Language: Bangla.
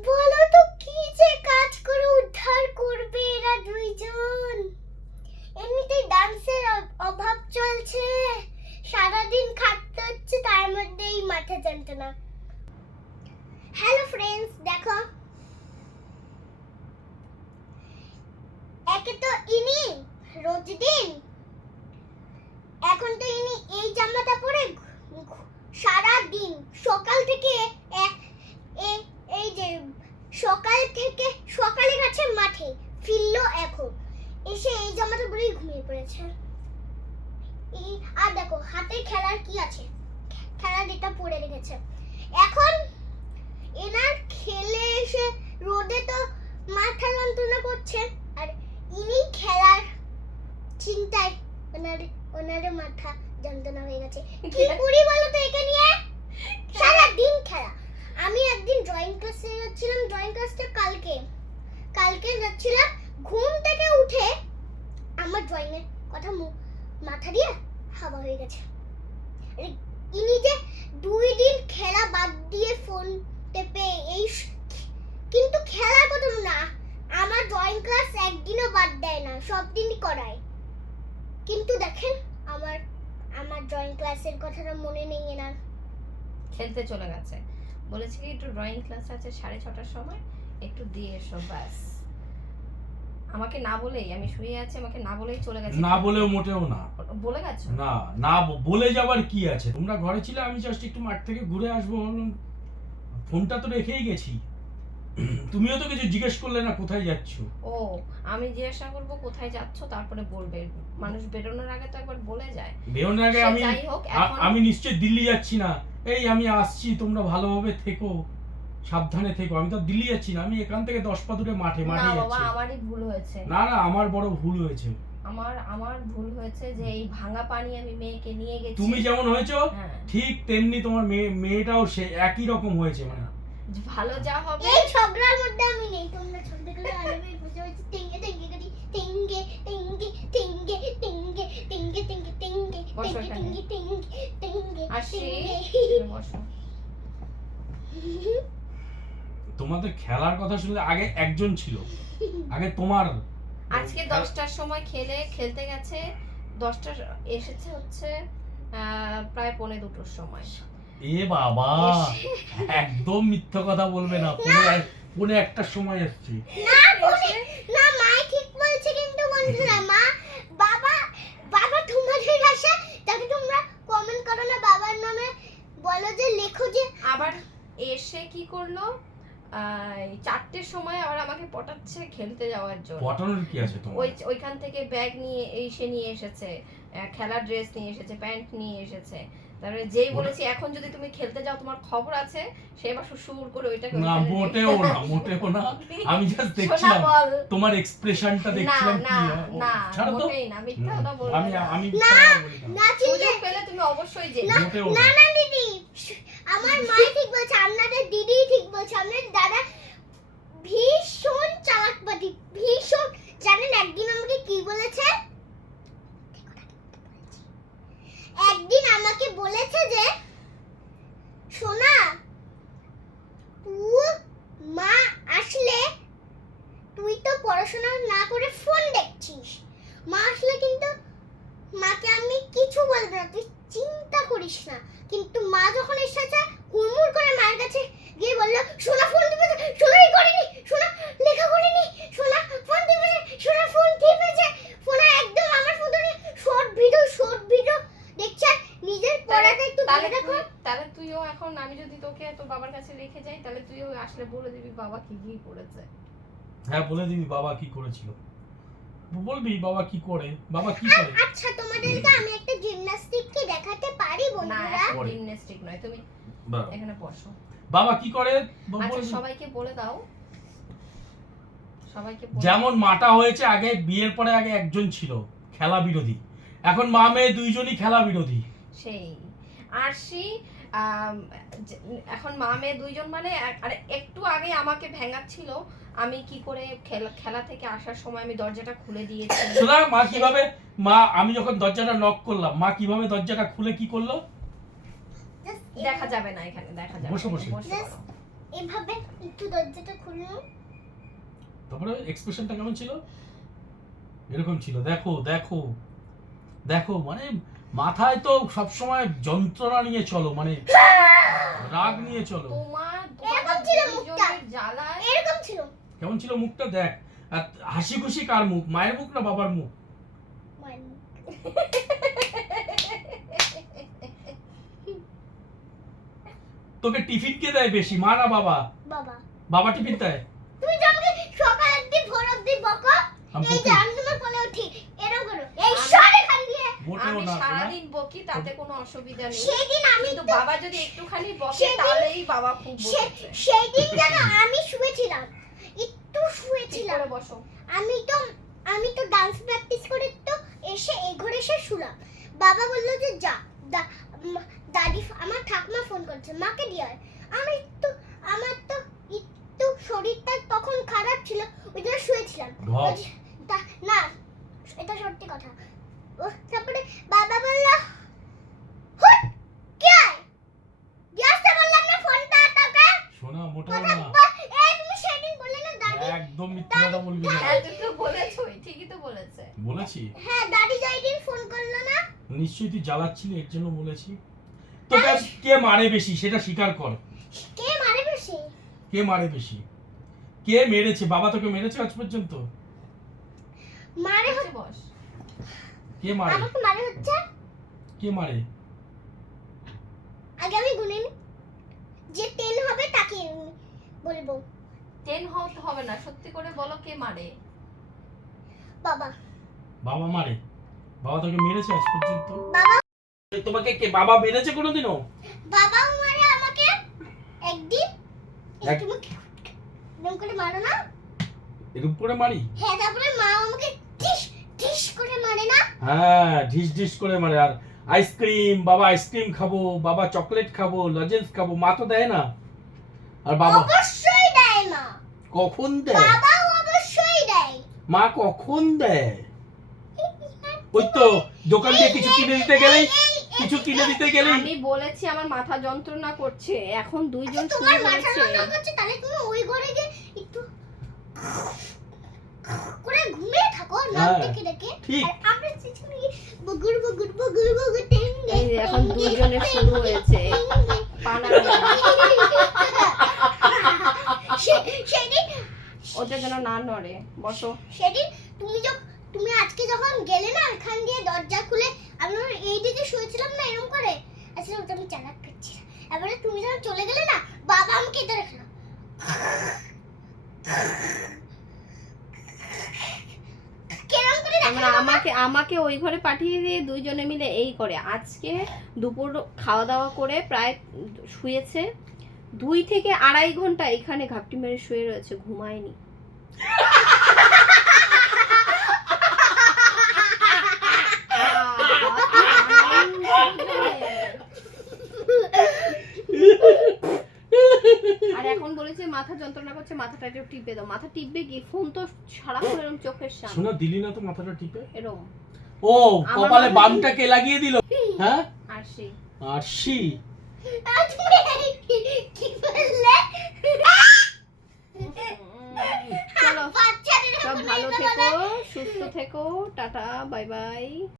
বলো তো কি যে কাজ করে উদ্ধার করবে এরা দুইজন? এমনিতে ডান্সের অভাব চলছে। সারাদিন খাটতে হচ্ছে, তার মধ্যেই মাথা যন্ত্রণা হ্যালো ফ্রেন্ডস দেখো একে তো ইনি রোজ দিন এখন তো ইনি এই জামাটা পরে সারা দিন সকাল থেকে এ- এ- এই যে সকাল থেকে সকালে গেছে মাঠে, ফিরলো এখন। এসে এই জামাটা পরেই ঘুমিয়ে পড়েছে। এই, আর দেখো, হাতে খেলার কি আছে? খেলার এটা পরে রেখেছে। এখন এনার খেলে এসে রোদে তো মাথা যন্ত্রণা করছে, আর ইনি খেলার চিন্তায় ওনার ওনার মাথা যন্ত্রণা হয়ে গেছে। কি করি বলো তো একে নিয়ে সারা দিন খেলা আমি একদিন ড্রয়িং ক্লাসে যাচ্ছিলাম ড্রয়িং ক্লাসটা কালকে কালকে যাচ্ছিলাম, ঘুম থেকে উঠে আমার ড্রয়িং এর কথা মাথা দিয়ে হাওয়া হয়ে গেছে। ইনি যে দুই দিন খেলা বাদ দিয়ে ফোন টেপে এই কিন্তু খেলার কথা না, আমার ড্রয়িং ক্লাস একদিনও বাদ দেয় না, সব দিনই করায়। কিন্তু দেখেন, আমার আমার ড্রয়িং ক্লাসের কথাটা মনে নেই এনার। খেলতে চলে গেছে। বলেছে একটু ড্রয়িং ক্লাস আছে সাড়ে ছটার সময়, একটু দিয়ে এসো, ব্যাস। আমাকে না বলেই আমি শুয়ে আছি আমাকে না বলেই চলে গেছে। না বলেও মোটেও না। বলে গেছো? না না বলে যাবার কি আছে? তোমরা ঘরে ছিলে আমি জাস্ট একটু মাঠ থেকে ঘুরে আসব ভাবলাম ফোনটা তো রেখেই গেছি। তুমিও তো কিছু জিজ্ঞেস করলে না কোথায় যাচ্ছ? ও আমি জিজ্ঞাসা করব কোথায় যাচ্ছ? তারপরে বলবে। মানুষ বেরোনোর আগে তো একবার বলে যায়। বেরোনোর আগে আমি আমি নিশ্চয় দিল্লি যাচ্ছি না। এই আমি আসছি তোমরা ভালোভাবে থেকো। সাবধানে থেকো। আমি তো দিল্লি যাচ্ছি না আমি এখান থেকে দশ পা দূরে মাঠে মাঠে না বাবা যাচ্ছি। আমারই ভুল হয়েছে। না না আমার বড় ভুল হয়েছে। আমার আমার ভুল হয়েছে যে এই ভাঙা পানি আমি মেয়েকে নিয়ে গেছি। তুমি যেমন হয়েছো হ্যাঁ। ঠিক তেমনি তোমার মেয়ে মেয়েটাও সে একই রকম হয়েছে মানে। ভালো যা হবে। এই ঝগড়ার মধ্যে আমি নেই তোমরা করে আলাদা বসে বসে টিঙ্গে টিঙ্গে করি। টিঙ্গে টিঙ্গে টিঙ্গে টিঙ্গে টিঙ্গে টিঙ্গে টিঙ্গে বসো টিঙ্গে এখানে। টিঙ্গে টিঙ্গে টিঙ্গে আসি। টিঙ্গে। বসো। তোমাদের খেলার কথা শুনলে আগে একজন ছিল। আগে তোমার। আজকে দশটার সময় খেলে খেলতে গেছে। দশটা এসেছে হচ্ছে আহ, প্রায় পৌনে দুটোর সময়। এ বাবা একদম মিথ্যা কথা বলবে না। পনে এক- একটার সময় এসছি। না বলে না মা ঠিক বলছে কিন্তু বন্ধুরা মা বাবা বাবা তোমাদের ভাষা তাকে তোমরা কমেন্ট করো না বাবার নামে বলো যে লেখো যে আবার এসে কি করল? চারটের সময় আবার আমাকে পটাচ্ছে খেলতে যাওয়ার জন্য। পটানোর কি আছে তোমার? ওই ওইখান থেকে ব্যাগ নিয়ে এসে সে নিয়ে এসেছে খেলার ড্রেস নিয়ে এসেছে প্যান্ট নিয়ে এসেছে। তারপরে যেই বলেছি এখন যদি তুমি খেলতে যাও তোমার খবর আছে সে এবার সুর করে ওইটাকে না মোটেও না মোটেও না। আমি জাস্ট দেখছিলাম তোমার এক্সপ্রেশনটা দেখছিলাম না না ছাড়ো তো। না মিথ্যা কথা হুম, আমি আমি না। না। সুযোগ পেলে তুমি অবশ্যই যে না না। না দিদি। আমার মাই ঠিক বলছে আপনাদের দিদি ঠিক বলছে আপনাদের দাদা ভীষণ চালাকবাদী ভীষণ জানেন একদিন আমাকে কি বলেছে একদিন আমাকে বলেছে যে সোনা তুই মা আসলে তুই তো পড়াশোনা না করে ফোন দেখছিস মা আসলে কিন্তু মাকে আমি কিছু বলব না তুই চিন্তা করিস না। কিন্তু মা যখন এসেছে হুড়মুড় করে মার কাছে গিয়ে বলল সোনা ফোন টিপেছে সোনাই করেনি সোনা লেখা করেনি সোনা ফোন টিপেছে সোনা ফোন টিপেছে। সোনা একদম আমার phone short video short video দেখছে নিজের পড়াটা একটু দেখো তুই- তাহলে তুইও এখন আমি যদি তোকে তোর বাবার কাছে রেখে যাই তাহলে তুইও আসলে বলে দিবি বাবা কি কি করেছে। হ্যাঁ বলে দিবি বাবা কি করেছিল। বলবি বাবা কি করে? বাবা কি করে? আচ্ছা তোমাদেরকে আমি একটা জিমনাস্টিক কি দেখাতে পারি বন্ধুরা? পরে। জিমন্যাস্টিক নয় তুমি এখানে বসো। বাবা কি করে? আচ্ছা সবাইকে বলে দাও। সবাইকে বলে যেমন মাটা হয়েছে আগে বিয়ের পরে আগে একজন ছিল খেলা বিরোধী। এখন মা মেয়ে দুইজনই খেলা বিরোধী। সেই। আরশি এখন মা মেয়ে দুইজন মানে আর- একটু আগে আমাকে ভেঙাচ্ছিল। আমি কি করে খেলা খেলা থেকে আসার সময় আমি দরজাটা খুলে দিয়েছি। শোনা মা কীভাবে মা আমি যখন দরজাটা নক করলাম মা কীভাবে দরজাটা খুলে কি করল? দেখা যাবে না এখানে দেখা যাবে। বসো, বসো। বসে। এভাবে একটু দরজাটা খুললো তারপরে এক্সপ্রেশনটা কেমন ছিল? এরকম ছিল দেখো দেখো দেখো মানে মাথায় তো সবসময় যন্ত্রণা নিয়ে চলো মানে রাগ নিয়ে চলো। তোমার এরকম তোমাদের ছিল মুখটা। দুইজনের জ্বালায়। এরকম ছিল। কেমন ছিল মুখটা দেখ হাসি খুশি কার মুখ মায়ের মুখ না বাবার মুখ? তোকে টিফিন কে দেয় বেশি মা না বাবা? বাবা। বাবা টিফিন দেয়? তুমি যে আমাকে সকাল অব্দি ভোর অব্দি বকো আমি এই বকি। যে আমি তোমার কোলে উঠি এরকম করো এই আমি- সরে খান দিয়ে মোটেও আমি। সারাদিন বকি তাতে কোনো অসুবিধা নেই। সেদিন আমি কিন্তু বাবা যদি একটুখানি বকে তাহলেই বাবা খুব সে- বকেছে। সেই দিন যেন আমি শুয়েছিলাম। একটু শুয়েছিলাম। বসো। আমি তো আমি তো ডান্স প্র্যাকটিস করে তো এসে এই ঘরে এসে শুলাম। বাবা বলল যে যা দাদি আমার ঠাকুমা ফোন করছে। মাকে দিয়ে আমি তো আমার তো একটু শরীরটা তখন খারাপ ছিল ওই জন্য শুয়েছিলাম। না এটা সত্যি কথা ও তারপরে বাবা বলল হুট কে দিয়ে আসতে বললাম না ফোনটা তোকে শোনা মোটেও কথা না বা- এই তুমি সেদিন বললে না দাদি একদম মিথ্যে কথা বলবি না হ্যাঁ তুই তো বলেছই ঠিকই তো বলেছে? হ্যাঁ দাদি যাই ফোন করল না। নিশ্চয়ই তুই জ্বালাচ্ছিলি এর জন্য বলেছি। তোকে কে মারে বেশি সেটা স্বীকার কর। কে মারে বেশি? কে মারে বেশি? কে মেরেছে? বাবা তোকে মেরেছে আজ পর্যন্ত? মারে বস কে মারে? আমাকে মারে হচ্ছে? কে মারে? আগে আমি গুনে যে টেন হবে তাকে বলব। টেন হতে হবে না সত্যি করে বলো কে মারে? বাবা। বাবা মারে? বাবা তোকে মেরেছে আজ পর্যন্ত? বাবা তোমাকে কে বাবা মেরেছে কোনোদিনও? বাবাও মারে আমাকে। একদিন এরকম করে মারো না। এরকম করে মারি? হ্যাঁ তারপরে মা আমাকে টিস টিস করে মারে না। হ্যাঁ ঢিস ঢিস করে মারে। আর আইসক্রিম বাবা আইসক্রিম খাব বাবা চকলেট খাব লজেন্স খাব মা তো দেয় না। আর বাবা অবশ্যই দেয় না কখন দেয়? বাবাও অবশ্যই দেয়। মা কখন দেয়? ওই তো দোকান থেকে কিছু কিনে দিতে গেলেই কিছু কিনে দিতে গেলেই আমি বলেছি আমার মাথা যন্ত্রণা করছে। এখন দুইজন তোমার শুয়ে মাথা পড়েছে যন্ত্রণা করছে তাহলে তুমি ওই ঘরে গিয়ে একটু করে ঘুমিয়ে থাকো হ্যাঁ, ডেকে ডেকে। ঠিক। আমরা পিছনে বগুর বগুর বগুর বগুর টেঙ্গে এখন দুইজনের শুরু হয়েছে। পানা সে- সেদিন ওটা যেন না নড়ে। বসো। সেদিন তুমি যখন তুমি আজকে যখন গেলে না এখান দিয়ে দরজা খুলে আমি এই দিকে শুয়েছিলাম না এরকম করে? আসলে ওটা আমি চালাক করছিলাম এবারে তুমি যখন চলে গেলে না বাবা আমাকে এটা রাখল আমরা আমাকে আমাকে ওই ঘরে পাঠিয়ে দিয়ে দুইজনে মিলে এই করে। আজকে দুপুর খাওয়া দাওয়া করে প্রায় শুয়েছে। দুই থেকে আড়াই ঘণ্টা এখানে ঘাপটি মেরে শুয়ে রয়েছে ঘুমায়নি। মাথা যন্ত্রণা করছে মাথাটা একটু টিপে দাও। মাথা টিপবে কি? ফোন তো সারাক্ষণ এরকম চোখের সামনে। শোনা দিলি না তো মাথাটা টিপে? এরম। ও কপালে বামটা কে লাগিয়ে দিল? হ্যাঁ? আর সেই আর সি আর তুমি কি বললে? চলো সব ভালো থেকো সুস্থ থেকো টাটা বাই বাই।